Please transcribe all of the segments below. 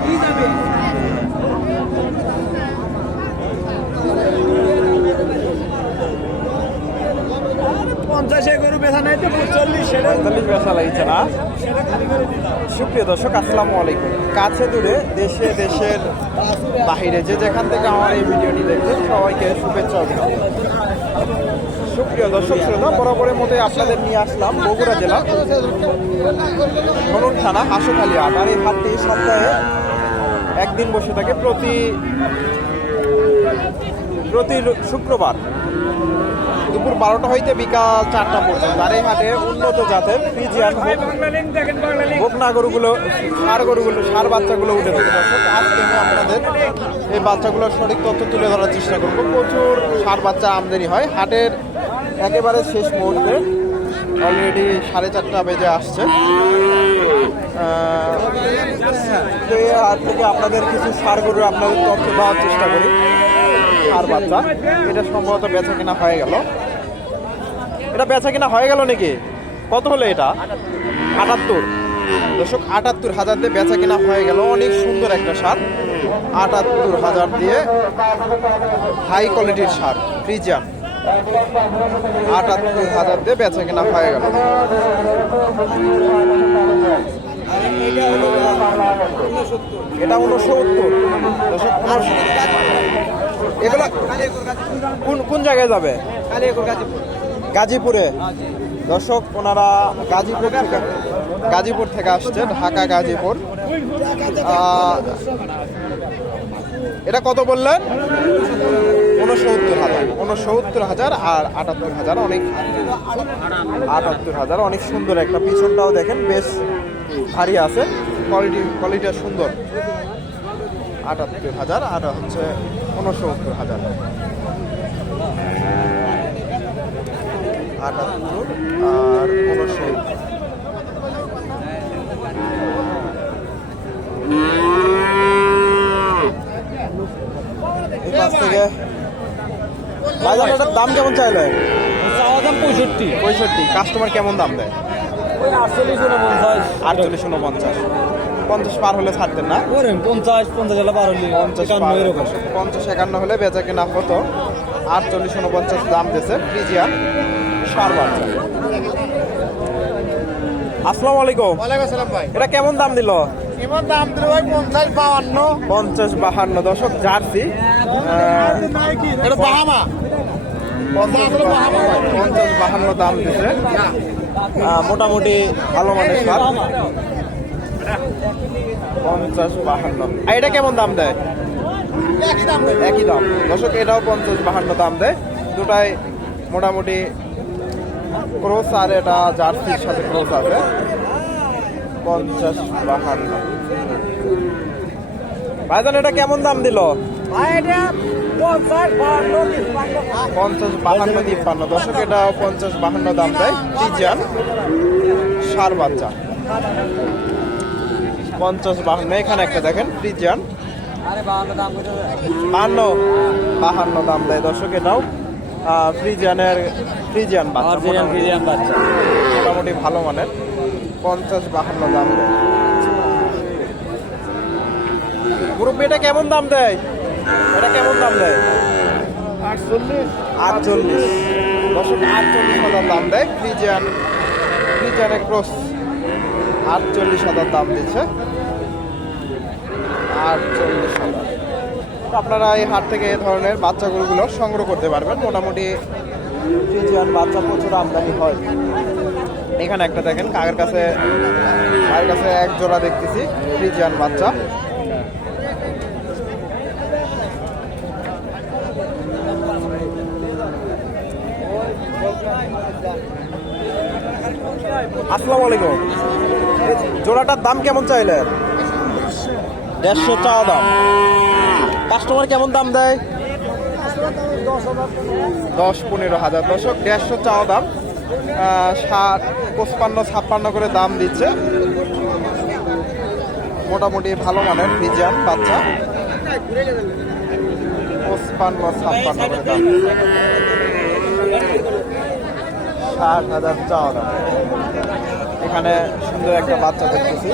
কি যাবে পঞ্চাশে গরু বেচা নাই তো সেটা পঁয়তাল্লিশ বেচা লাগছে না। সুপ্রিয় দর্শক আসসালামু আলাইকুম। কাছে দূরে দেশে দেশের বাহিরে যে যেখান থেকে আমার এই ভিডিওটি দেখছেন সবাইকে শুভেচ্ছা অভিনন্দন। সুপ্রিয় দর্শক শ্রোতা বরাবরের মতো আপনাদের নিয়ে আসলাম বগুড়া জেলা। ধনুর থানা হাসুখালী হাট আর এই হাটটি সপ্তাহে একদিন বসে থাকে প্রতি প্রতি শুক্রবার। দুপুর বারোটা হইতে বিকাল চারটা পর্যন্ত। আর এই হাটে উন্নত জাতের ফ্রিজিয়ান বকনা গরুগুলো, সার গরুগুলো, সার বাচ্চাগুলো উঠে থাকে আজকে আমি আপনাদের এই বাচ্চাগুলোর সঠিক তথ্য তুলে ধরার চেষ্টা করব। প্রচুর সার বাচ্চা আমদানি হয়। হাটের একেবারে শেষ মুহূর্তে অলরেডি সাড়ে চারটা বেজে আসছে। হাট থেকে আপনাদের কিছু সার গরু আপনাদের তথ্য দেওয়ার চেষ্টা করি। সার বাচ্চা। এটা সম্ভবত বেচা কিনা হয়ে গেল। এটা বেচা কিনা হয়ে গেল নাকি? কত হলো এটা? আটাত্তর। দর্শক, আটাত্তর হাজার দিয়ে বেচা কিনা হয়ে গেল। অনেক সুন্দর একটা সার। আটাত্তর হাজার দিয়ে হাই কোয়ালিটির সার, ফ্রিজিয়ান। আটাত্তর হাজার দিয়ে বেচা কিনা হয়ে গেল। এটা উনসত্তর। দর্শক এগুলো কোন কোন জায়গায় যাবে? গাজীপুরে। দর্শক, ওনারা গাজীপুর থেকে গাজীপুর থেকে আসছে ঢাকা গাজীপুর। এটা কত বললেন? উনসত্তর হাজার উনসত্তর হাজার আর আটাত্তর হাজার, অনেক আটাত্তর হাজার, অনেক সুন্দর একটা পিছনটাও দেখেন, বেশ ভারী আছে কোয়ালিটি কোয়ালিটিটা সুন্দর। আটাত্তর হাজার, আর হচ্ছে উনসত্তর হাজার। আটাত্তর আর উনসত্তর থেকে। এটার দাম কেমন চাইলে? চাওয়া দাম পঁয়ষট্টি। পঁয়ষট্টি। কাস্টমার কেমন দাম দেয়? আটচল্লিশ উনপঞ্চাশ। আটচল্লিশ উনপঞ্চাশ। পঞ্চাশ পার হলে ছাড়তেন না। পঞ্চাশ পঞ্চাশ হলে বারো পঞ্চাশ পার- এরকম। পঞ্চাশ একান্ন হলে বেচা কেনা হতো। আটচল্লিশ উনপঞ্চাশ দাম দিয়েছে ফ্রিজিয়ান সার বাচ্চা আসসালামু আলাইকুম। ওয়ালাইকুম আসসালাম ভাই। এটা কেমন দাম দিল? এবার দাম দিল ভাই? পঞ্চাশ বাউান্ন পঞ্চাশ বাহান্ন। দশক জার্সি। এটা বাহামা। পঞ্চাশ পঞ্চাশ বাহান্ন দাম দিছে আহ, মোটামুটি ভালো মানের সার। পঞ্চাশ বাহান্ন। আর এটা কেমন দাম দেয়? একই দাম একই দাম। দর্শক এটাও পঞ্চাশ বাহান্ন দাম দেয়। দুটাই মোটামুটি ক্রোস আর এটা জার্সির সাথে ক্রোস আছে। পঞ্চাশ বাহান্ন। ভাইজান এটা কেমন দাম দিল? পঞ্চাশ বাহান্ন তিপ্পান্ন। দর্শক এটা পঞ্চাশ বাহান্ন দাম দেয়। পিজিয়ান সার বাচ্চা। পঞ্চাশ বাহান্ন এখানে একটা দেখেন ফ্রিজিয়ান। আরে বাহান্ন বাহান্ন দাম দেয় দর্শক এটাও। ফ্রিজিয়ানের ফ্রিজিয়ান বাচ্চা মোটামুটি- ভালো মানের। পঞ্চাশ বাহান্ন দাম দেয়। গ্রুপ এটা কেমন দাম দেয়? এটা কেমন দাম দেয়? আটচল্লিশ। আটচল্লিশ। দশক আটচল্লিশ হাজার দাম দেয় ফ্রিজিয়ান ফ্রিজিয়ানের ক্রস। আটচল্লিশ হাজার দাম দিচ্ছে। আটচল্লিশ হাজার। আপনারা এই হাট থেকে এই ধরনের বাচ্চা গরুগুলো সংগ্রহ করতে পারবেন। মোটামুটি ফ্রিজিয়ান বাচ্চা প্রচুর আমদানি হয়। এখানে একটা দেখেন কাকের কাছে কাকের কাছে এক জোড়া দেখতেছি, ফ্রিজিয়ান বাচ্চা। আসসালামু আলাইকুম। জোড়াটার দাম কেমন চাইলে? দেড়শো চাওয়া দাম। কাস্টমার কেমন দাম দেয়? দশ পনেরো হাজার। দশক দেড়শো চাওয়া দাম। ষাট পঁচপান্ন ছাপ্পান্ন করে দাম দিচ্ছে। মোটামুটি ভালো মানের ফ্রিজিয়ান বাচ্চা। পঁচপান্ন ছাপ্পান্ন করে দাম ষাট হাজার চাওয়া দাম। এখানে সুন্দর একটা বাচ্চা দেখতেছি।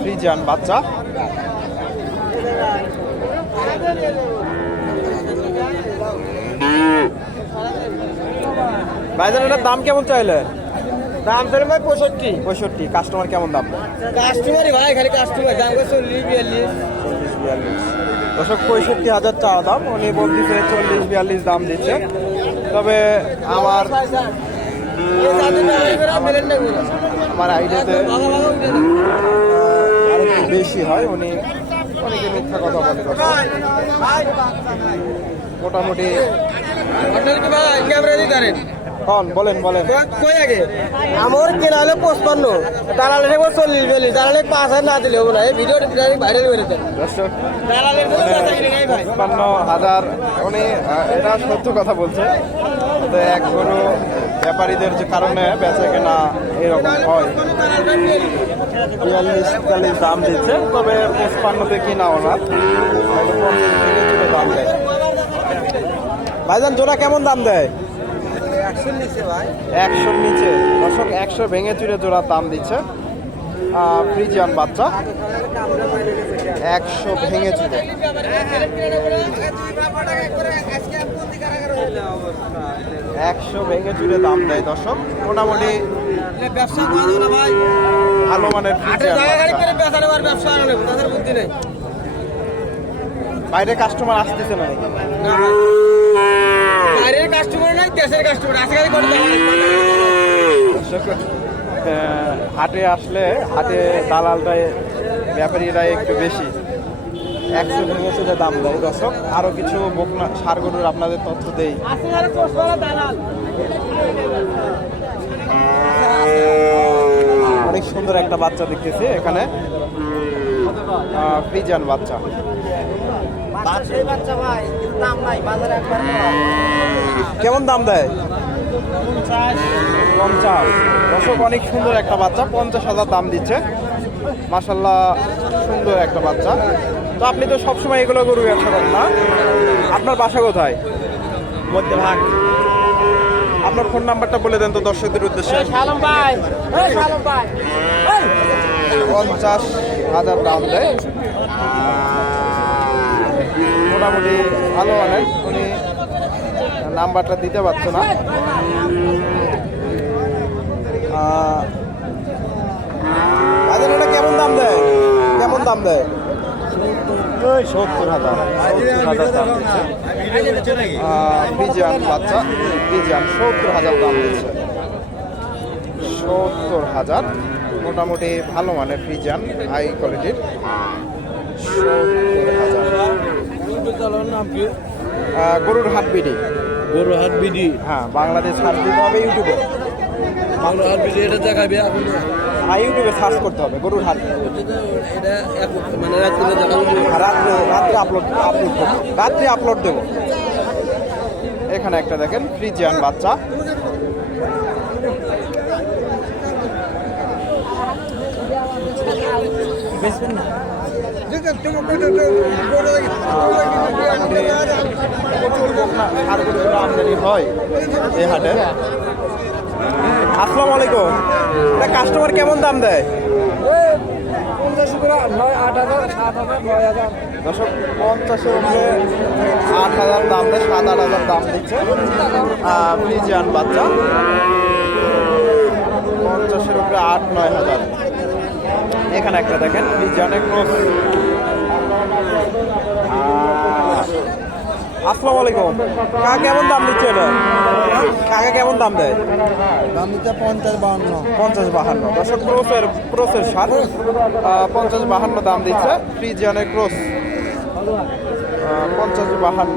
ফ্রিজিয়ান বাচ্চা। ভাইজান এটার দাম কেমন চাইলে? দাম ধরে ভাই পঁয়ষট্টি। পঁয়ষট্টি কাস্টমার কেমন দাম? কাস্টমারই ভাই খালি কাস্টমার। দাম চল্লিশ বিয়াল্লিশ। চল্লিশ বিয়াল্লিশ। দশক পঁয়ষট্টি হাজার চাওয়া দাম। উনি বলতেছে চল্লিশ বিয়াল্লিশ দাম দিচ্ছে। তবে আমার আমার আইডিয়াতে বেশি হয় উনি অনেকে মিথ্যা কথা বলে। মোটামুটি হন বলেন বলেন কই আগে আমার কেনা হলে পঁচপান্ন দালালে নেব চল্লিশ বিয়াল্লিশ দালালে পাঁচ হাজার না দিলে হব না এই ভিডিও ভাইরাল করে দেন দালালের হাজার উনি এটা সত্য কথা বলছে তো এক গরু ব্যাপারীদের যে কারণে বেচা কেনা এরকম হয়। বিয়াল্লিশ তেতাল্লিশ দাম দিচ্ছে তবে পঁচপান্নতে কিনা ওনার দাম দেয় ভাইজান জোড়া কেমন দাম দেয়? একশো নিচে ভাই। একশোর নিচে। দর্শক একশো ভেঙে চুরে জোড়া দাম দিচ্ছে। ফ্রিজিয়ান বাচ্চা। একশো ভেঙে চুরে একশো ভেঙে চুরে দাম দেয় দর্শক। মোটামুটি ব্যবসা ভালো মানের বাইরে কাস্টমার আসতেছে না। বাইরের কাস্টমার নাই দেশের কাস্টমার আজকে হাটে আসলে হাটে দালালটাই ব্যাপারীরা একটু বেশি। একশো চুরে দাম দেয়। দর্শক আরও কিছু বকনা সার গরুর আপনাদের তথ্য দেই। অনেক সুন্দর একটা বাচ্চা দেখতেছি এখানে। ফ্রিজান বাচ্চা। কেমন দাম দেয়? পঞ্চাশ। দর্শক অনেক সুন্দর একটা বাচ্চা পঞ্চাশ হাজার দাম দিচ্ছে। মাসাল্লাহ সুন্দর একটা বাচ্চা। তো আপনি তো সবসময় এগুলো গরু ব্যবসা করেন না। আপনার বাসা কোথায়? মধ্যে ভাগ আপনার ফোন নাম্বারটা বলে দেন তো দর্শকদের উদ্দেশ্যে। পঞ্চাশ হাজার দাম দেয়। মোটামুটি ভালো মানের উনি নাম্বারটা দিতে পারছে না। এটা কেমন দাম দেয়? কেমন দাম দেয়? সত্তর হাজার হাজার বিজিয়ান বাচ্চা বিজিয়ান সত্তর হাজার দাম দিচ্ছে। সত্তর হাজার মোটামুটি ভালো মানের ফ্রিজান হাই কোয়ালিটির সত্তর হাজার। গরুর হাট বিডি। গরু হাট বিডি। হ্যাঁ বাংলাদেশ সার্চ দিতে হবে ইউটিউবে। বাংলা হাট বিডি এটা দেখাবে এখন। আর ইউটিউবে সার্চ করতে হবে গরুর হাট। এটা মানে রাত্রে রাত্রে রাত্রে আপলোড আপলোড করব। রাত্রে আপলোড দেবো। এখানে একটা দেখেন ফ্রিজিয়ান বাচ্চা। প্রচুর বকনা আমদানি হয় এই হাটে? আসসালামু আলাইকুম। এটা কাস্টমার কেমন দাম দেয়? উপরে আট হাজার আট হাজার দাম দিচ্ছে। পঞ্চাশের উপরে আট, নয় হাজার। এখানে একটা দেখেন আসসালামু আলাইকুম। কাকা কেমন দাম দিচ্ছে এটা? কাকা কেমন দাম দেয়? দাম দিতে পঞ্চাশ বাহান্ন। পঞ্চাশ বাহান্ন। দশক ক্রোসের ক্রোসের সার পঞ্চাশ বাহান্ন দাম দিচ্ছে। ফ্রিজিয়ানের ক্রোস পঞ্চাশ বাহান্ন।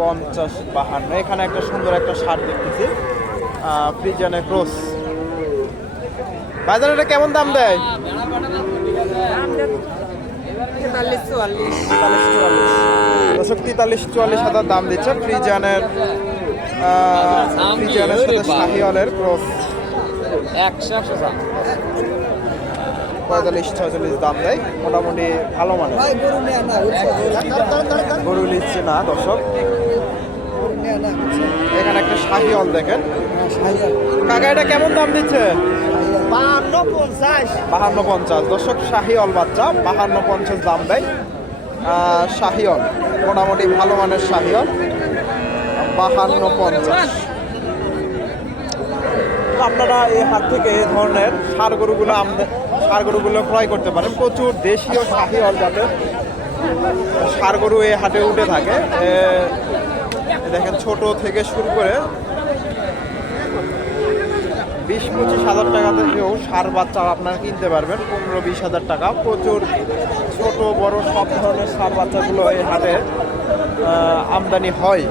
পঞ্চাশ বাহান্ন। এখানে একটা সুন্দর একটা সার দেখতেছি। ফ্রিজিয়ানের ক্রোস। বাজারে কেমন দাম দেয়? তেতাল্লিশ চুয়াল্লিশ। চুয়াল্লিশ দশক তেতাল্লিশ চুয়াল্লিশ হাজার দাম দিচ্ছে ফ্রিজিয়ানের ফ্রিজিয়ানের সাথে শাহিওয়ালের ক্রস। একশো একশো পঁয়তাল্লিশ ছয়চল্লিশ দাম দেয়। মোটামুটি ভালো মানে গরু না নিচ্ছে না দর্শক। শাহিওল দেখেন। কাকা এটা কেমন দাম দিচ্ছে? বাহান্ন পঞ্চাশ। বাহান্ন পঞ্চাশ। দর্শক, শাহিওল বাচ্চা, বাহান্ন পঞ্চাশ দাম দেয়। শাহিওল, মোটামুটি ভালো মানের শাহিওল। বাহান্ন পঞ্চাশ। আপনারা এই হাত থেকে এই ধরনের সার গরুগুলো সার গরুগুলো ক্রয় করতে পারেন। প্রচুর দেশীয় শাহিওল জাতের সার গরু এই হাটে উঠে থাকে। দেখেন, ছোট থেকে শুরু করে বিশ, পঁচিশ হাজার টাকা থেকেও সার বাচ্চা আপনারা কিনতে পারবেন। পনেরো, বিশ হাজার টাকা। প্রচুর ছোট, বড় সব ধরনের সার বাচ্চাগুলো এই হাটে আমদানি হয়।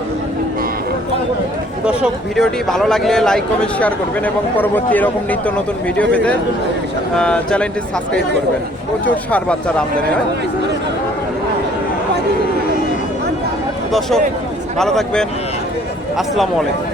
দর্শক, ভিডিওটি ভালো লাগলে লাইক, কমেন্ট, শেয়ার করবেন এবং পরবর্তী এরকম নিত্য নতুন ভিডিও পেতে চ্যানেলটি সাবস্ক্রাইব করবেন। প্রচুর সার বাচ্চার আমদানি হয়। দর্শক, ভালো থাকবেন। আসসালামু আলাইকুম।